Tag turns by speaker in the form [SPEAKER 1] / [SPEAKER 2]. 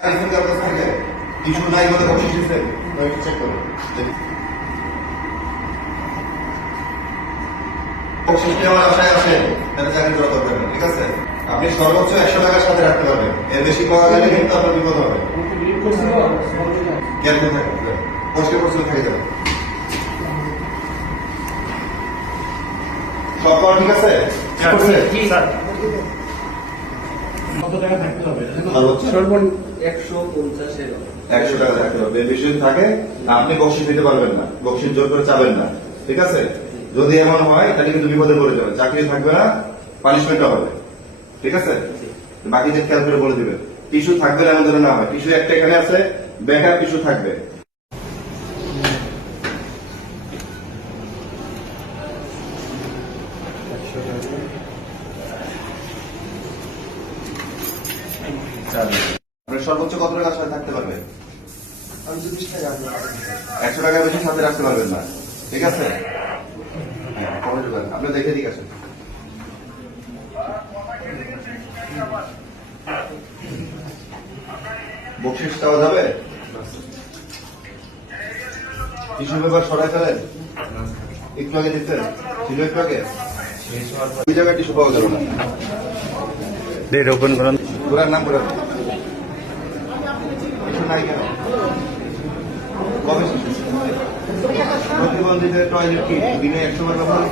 [SPEAKER 1] কাছে নাই বলে বসে দিচ্ছে চেক করো বকশিস নিয়ে আশায় আছে তাহলে চাকরি করা দরকার নেই ঠিক আছে? আপনি সর্বোচ্চ একশো টাকার সাথে রাখতে পারবেন। এর বেশি পাওয়া গেলে কিন্তু আপনার বিপদ হবে। জ্ঞান যাবে সব পাওয়া ঠিক আছে ঠিক আছে
[SPEAKER 2] কত টাকা থাকতে হবে
[SPEAKER 1] সর্বোচ্চ
[SPEAKER 3] সর্বনিম্ন একশো
[SPEAKER 1] টাকা থাকতে হবে। বেশি থাকে আপনি বকশিস দিতে পারবেন না। বকশিস জোর করে চাবেন না। ঠিক আছে? যদি এমন হয় তাহলে কিন্তু বিপদে পড়ে যাবে চাকরি থাকবে না পানিশমেন্টও হবে। ঠিক আছে? বাকিদের খেয়াল করে বলে দিবেন। টিস্যু থাকবে না এমন না হয়। টিস্যু একটা এখানে আছে ব্যাকআপ টিস্যু থাকবে। আপনার সর্বোচ্চ কত টাকা সাথে থাকতে পারবে? একশো টাকার বেশি সাথে রাখতে পারবেন না। ঠিক আছে? হ্যাঁ? আপনি দেখে ঠিক আছে বকশিস যাবে? টিস্যু পেপার সরাই ফেলেন? একটু আগে ছিল একটু আগে? ওই জায়গায় টিস্যু পাওয়া যাবে না।
[SPEAKER 4] ওপেন করেন।
[SPEAKER 1] পুরার নাম করে কিছু নাই কেন? কবে প্রতিবন্ধীদের টয়লেট কি দিনে একশো বার ব্যবহার